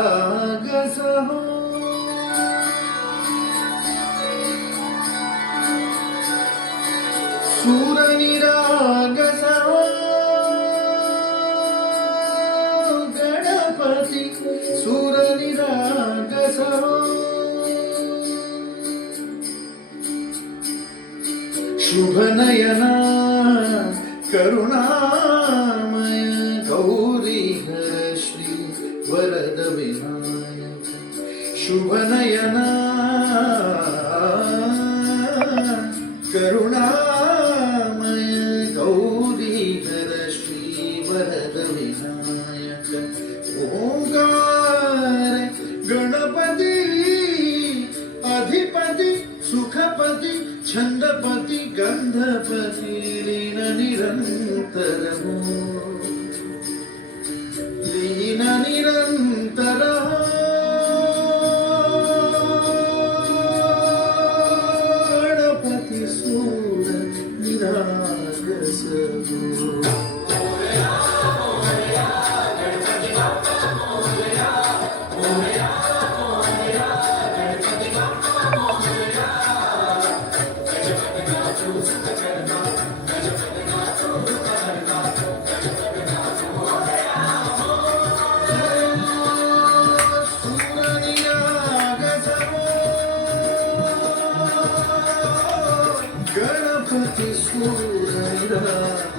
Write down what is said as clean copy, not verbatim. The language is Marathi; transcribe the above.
सूरनिरागसहो सूरनिरागसहो गणपती सूरनिरागसहो शुभनयना करुणामय गौरीधर श्री वरद विनायक शुभनयना करुणामय गौरीधर श्री वरद विनायक ओंकार गणपती अधिपती सुखपती छंदपती गंधपती लीन निरंतर लीन निरंतर गणपती सूर निरागस गणपती सूर